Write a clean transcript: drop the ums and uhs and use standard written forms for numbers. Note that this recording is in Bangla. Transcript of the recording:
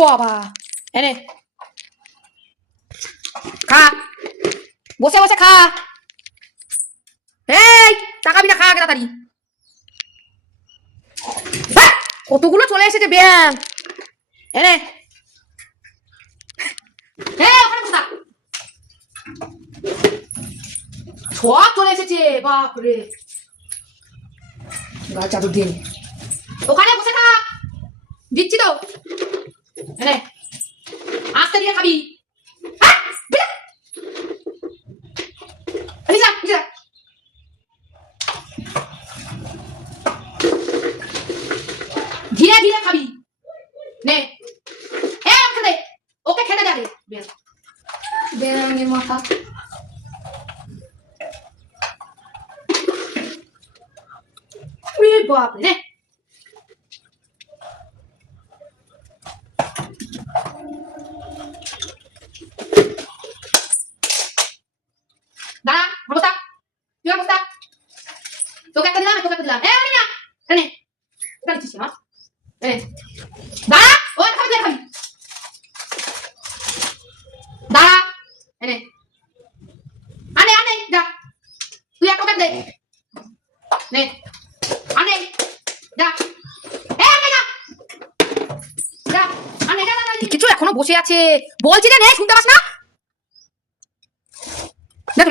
বাবা এনে খা, বসে বসে খা। এই তাকাবি না, খা আগে তাড়াতাড়ি। কতগুলো চলে এসেছে ব্যাং। এনে ওখানে বসা, সব চলে এসেছে। বাপরে, গাছ চাদর দিয়ে ওখানে বসে থাক, দিচ্ছি তো। এনে আস্তে দিয়ে খাবি। ধীরে ধীরে খাবি। নে খেতে, ওকে খেতে যাবে। বেরঙের মাথা। বাপ রে, দাঁড়া, বসা, তুই বসা। তোকে একটা দিলাম, তোকে একটা দিলাম। আমি না এনে এটা দিচ্ছিস আমার। দাঁড়া, ও খাবি, তুই খাবি। দাঁড়া, এনে আনে আনে, যা তুই একটা দে। নে আনে, যা কিছু এখনো বসে আছে, বলছি যে নে, শুনতে পাস না? দেখ